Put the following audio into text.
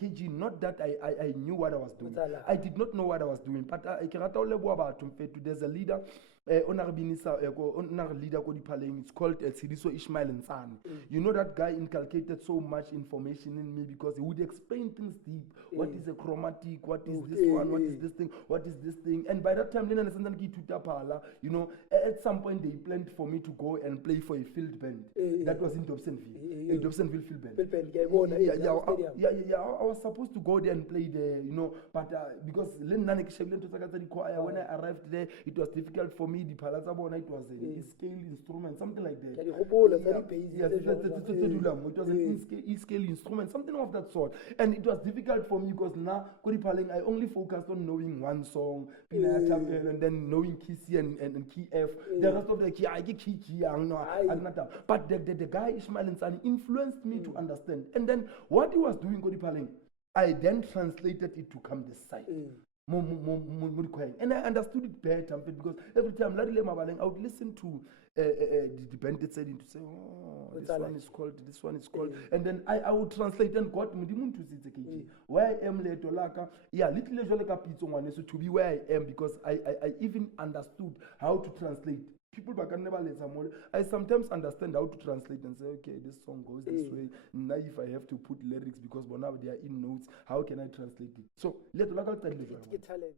KG, not that I knew what I was doing. I did not know what I was doing, but there's a leader, leader it's called Sidiso Ishmael and San. You know, that guy inculcated so much information in me because he would explain things deep. What is a chromatic? What is this one? What is this thing? What is this thing? And by that time, you know, at some point they planned for me to go and play for a field band. That was in Dobsonville, a Dobsonville field band. I was supposed to go there and play there, you know, but because when I arrived there, it was difficult for me. The Palazabona, it was a scale instrument, something like that. It was an E-scale instrument, something of that sort. And it was difficult for me because now, I only focused on knowing one song, and then knowing key C and key F. The rest of the key, I get key, but the guy Ishmael Nsani influenced me to understand. And then what he was doing, I then translated it to come this side. And I understood it better because every time I would listen to the band that said to say, oh, this one is called, and then I would translate and got where I am later, little to be where I am because I even understood how to translate. People back never let some. I sometimes understand how to translate and say, okay, this song goes this way. Now, if I have to put lyrics because now they are in notes, how can I translate it? So let talent.